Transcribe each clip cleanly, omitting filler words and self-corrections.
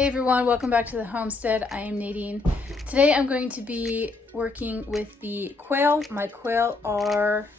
Hey everyone, welcome back to the homestead. I am Nadine. Today I'm going to be working with the quail. My quail are,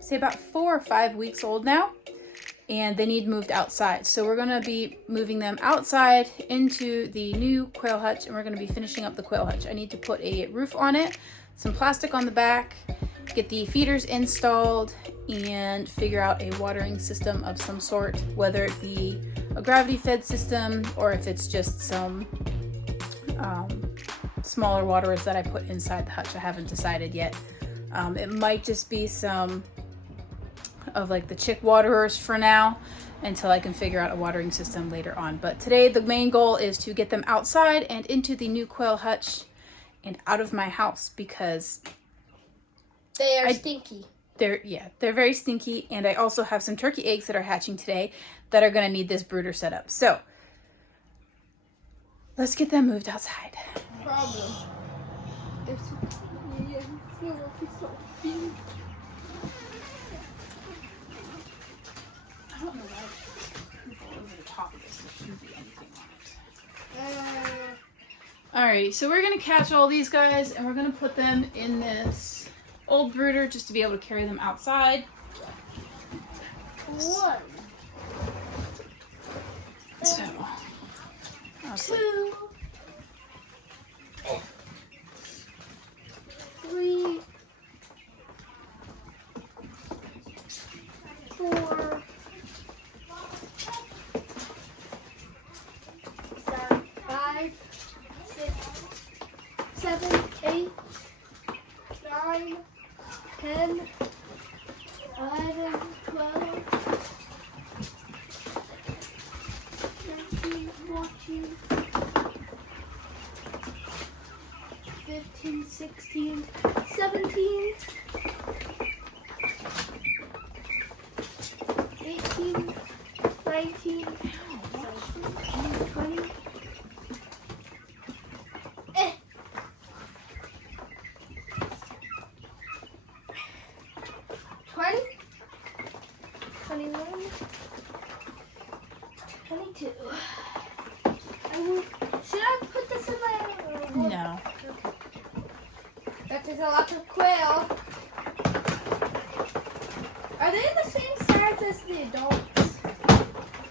say, about 4 or 5 weeks old now, and they need moved outside. So we're going to be moving them outside into the new quail hutch, and we're going to be finishing up the quail hutch. I need to put a roof on it, some plastic on the back, get the feeders installed, and figure out a watering system of some sort, whether it be a gravity fed system or if it's just some smaller waterers that I put inside the hutch. I haven't decided yet. It might just be some of like the chick waterers for now until I can figure out a watering system later on. But today the main goal is to get them outside and into the new quail hutch and out of my house because they are stinky. They're very stinky, and I also have some turkey eggs that are hatching today that are going to need this brooder set up. So let's get them moved outside. Problem. I don't know why I go over the top of this. There shouldn't be anything on it. Alrighty, so we're going to catch all these guys and we're going to put them in this old brooder just to be able to carry them outside. One. So, two. 3. 4. 5. 6. 7. 8. 9. 10, 11, 12, 13, 14, 15, 16, 17, 18, 19, 20. 21, 22. Should I put this in my... no. Okay. That is a lot of quail. Are they the same size as the adults?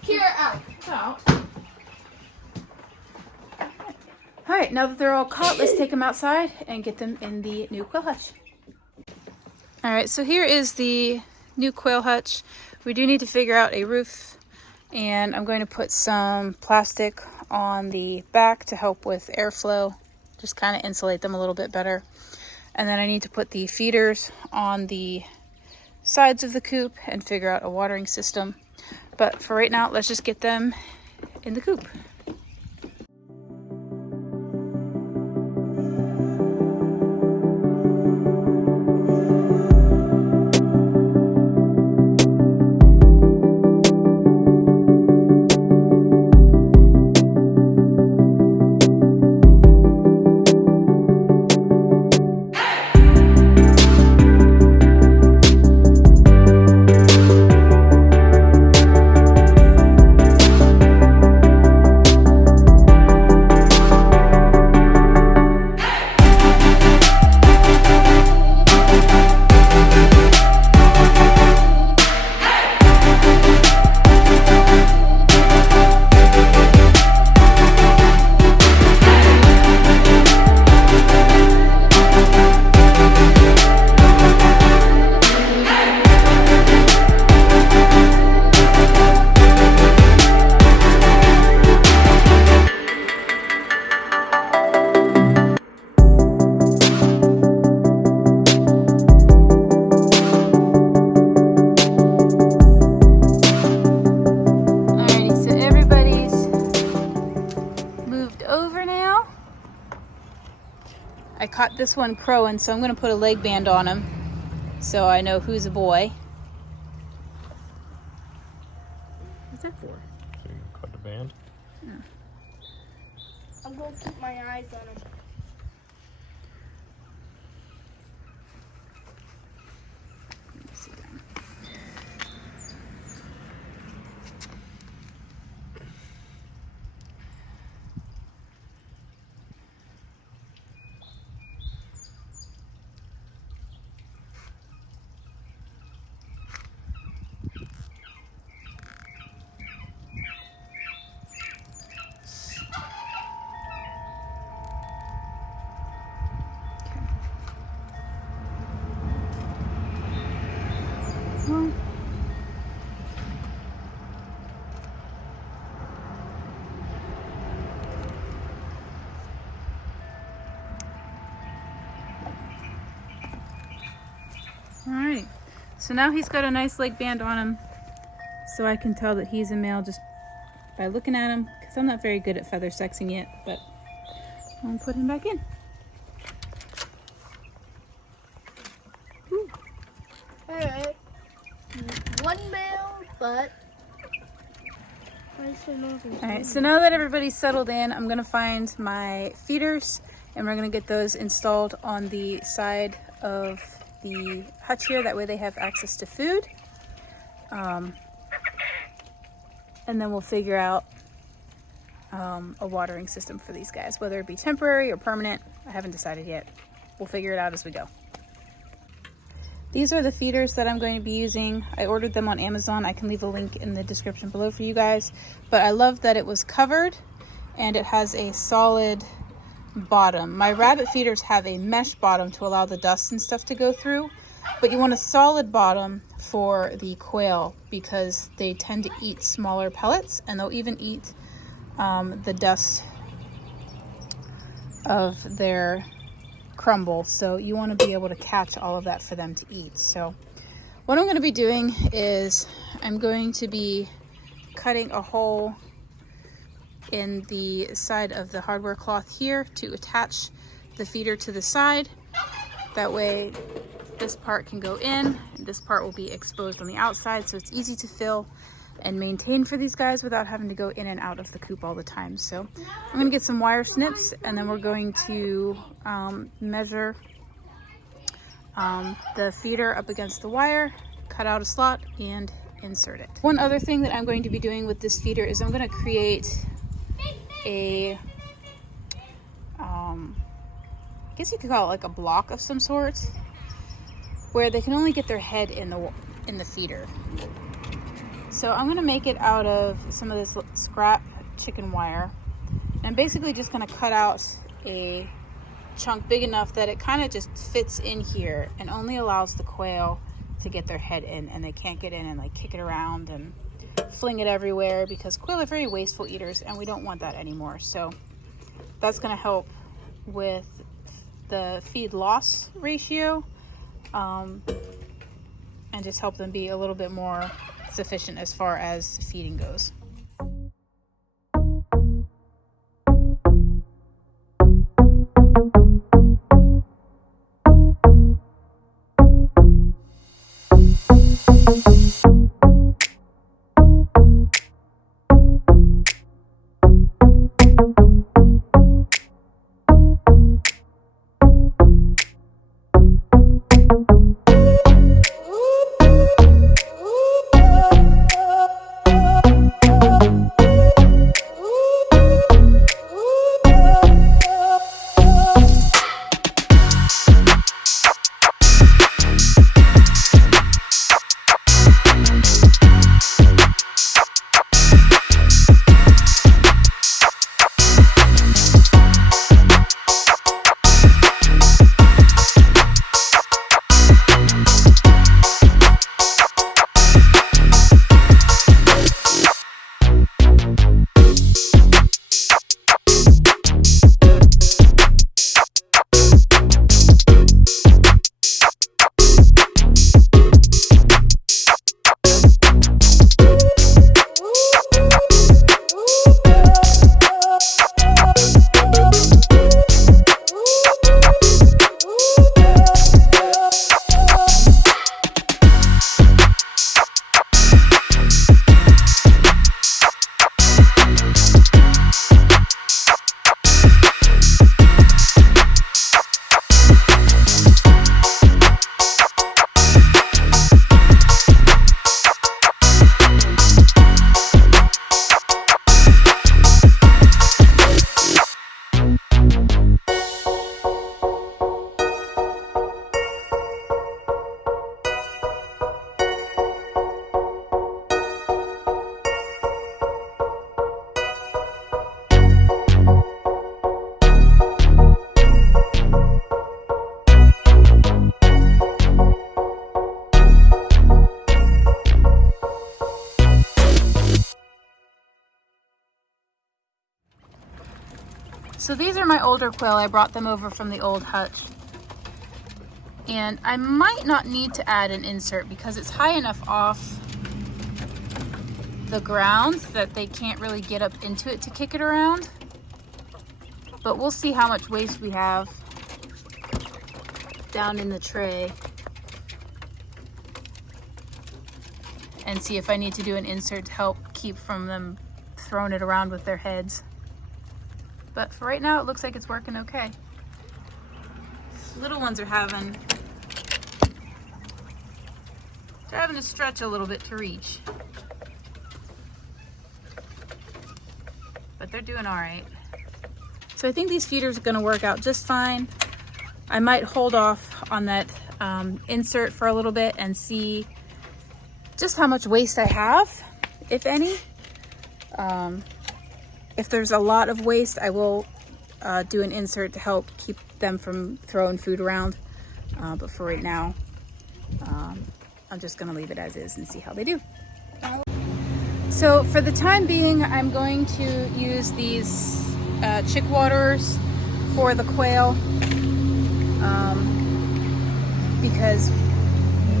Here, out. Alright, now that they're all caught, let's take them outside and get them in the new quail hutch. Alright, so here is the new quail hutch. We do need to figure out a roof, and I'm going to put some plastic on the back to help with airflow, just kind of insulate them a little bit better. And then I need to put the feeders on the sides of the coop and figure out a watering system. But for right now, let's just get them in the coop. I caught this one crowing, so I'm going to put a leg band on him so I know who's a boy. What's that for? So you cut the band? Yeah. I'm going to keep my eyes on him. Let me see that. Alright, so now he's got a nice leg band on him, so I can tell that he's a male just by looking at him, because I'm not very good at feather sexing yet, but I'll put him back in. Alright. One male, but... Alright, so now that everybody's settled in, I'm going to find my feeders, and we're going to get those installed on the side of the hutch here. That way they have access to food. And then we'll figure out a watering system for these guys, whether it be temporary or permanent. I haven't decided yet. We'll figure it out as we go. These are the feeders that I'm going to be using. I ordered them on Amazon. I can leave a link in the description below for you guys. But I love that it was covered and it has a solid bottom. My rabbit feeders have a mesh bottom to allow the dust and stuff to go through. But you want a solid bottom for the quail because they tend to eat smaller pellets, and they'll even eat the dust of their crumble. So you want to be able to catch all of that for them to eat. So what I'm going to be doing is I'm going to be cutting a hole in the side of the hardware cloth here to attach the feeder to the side. That way this part can go in and this part will be exposed on the outside, so it's easy to fill and maintain for these guys without having to go in and out of the coop all the time. So I'm going to get some wire snips, and then we're going to measure the feeder up against the wire, cut out a slot, and insert it. One other thing that I'm going to be doing with this feeder is I'm going to create a I guess you could call it like a block of some sort, where they can only get their head in the feeder. So I'm going to make it out of some of this scrap chicken wire. And I'm basically just going to cut out a chunk big enough that it kind of just fits in here and only allows the quail to get their head in, and they can't get in and like kick it around and fling it everywhere, because quail are very wasteful eaters and we don't want that anymore. So that's going to help with the feed loss ratio, and just help them be a little bit more sufficient as far as feeding goes. So these are my older quail. I brought them over from the old hutch. And I might not need to add an insert because it's high enough off the ground that they can't really get up into it to kick it around. But we'll see how much waste we have down in the tray and see if I need to do an insert to help keep from them throwing it around with their heads. But for right now, it looks like it's working okay. Little ones are having to stretch a little bit to reach. But they're doing all right. So I think these feeders are gonna work out just fine. I might hold off on that insert for a little bit and see just how much waste I have, if any. If there's a lot of waste, I will do an insert to help keep them from throwing food around. But for right now, I'm just gonna leave it as is and see how they do. So for the time being, I'm going to use these chick waterers for the quail because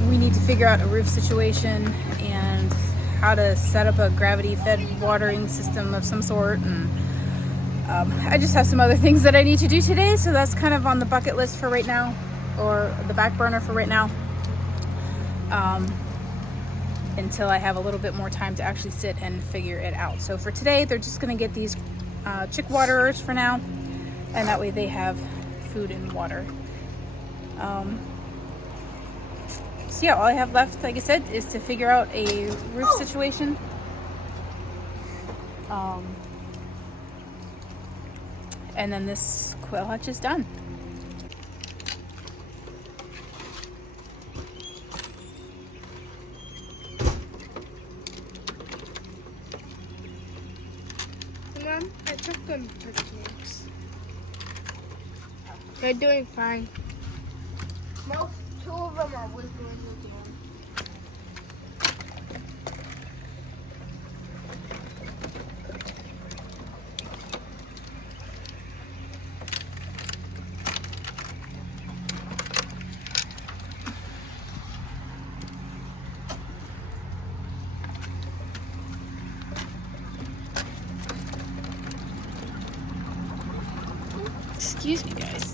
we need to figure out a roof situation and how to set up a gravity-fed watering system of some sort. And I just have some other things that I need to do today, so that's kind of on the bucket list for right now, or the back burner for right now, until I have a little bit more time to actually sit and figure it out. So for today, they're just gonna get these chick waterers for now, and that way they have food and water. So yeah, all I have left, like I said, is to figure out a roof situation. And then this quail hutch is done. Mom, I took them techniques. They're doing fine. Two of them are whispering again. Excuse me, guys.